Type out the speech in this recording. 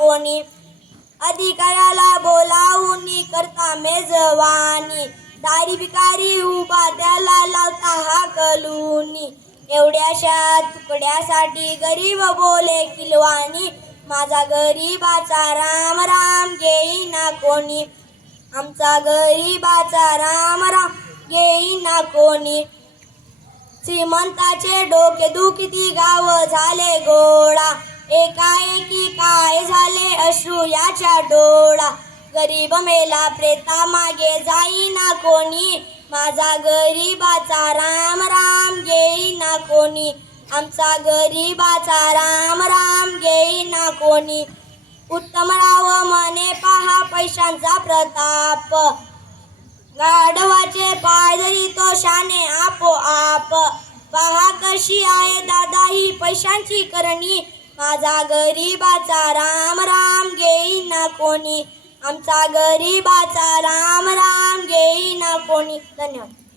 कोणी? अधिकाऱ्याला बोलावून करता मेजवानी. दारी भिकारी उभा त्याला लावता हा कलुनी एवढ्याशा तुकड्यासाठी गरीब बोले किलवानी. माझा गरीबाचा राम राम घेईना कोणी? आमचा गरीबाचा राम राम घेईना कोणी? श्रीमंताचे डोके दुखती गाव झाले गोळा. एकाएकी अश्रू याच्या डोळा. गरीब मेला प्रेता मागे जाईना कोणी. माझा गरीबाचा राम राम घेईना कोणी. आमचा गरीबाचा राम राम घेईना कोणी. उत्तम राव म्हणे पहा पैशांचा प्रताप. गाढवाचे पाय धरी तो शाने आपोआप. पहा कशी आहे दादा ही पैशांची करणी. माझा गरीबाचा राम राम कोणी. आमचा गरीबाचा राम राम घेईना कोणी. धन्यवाद.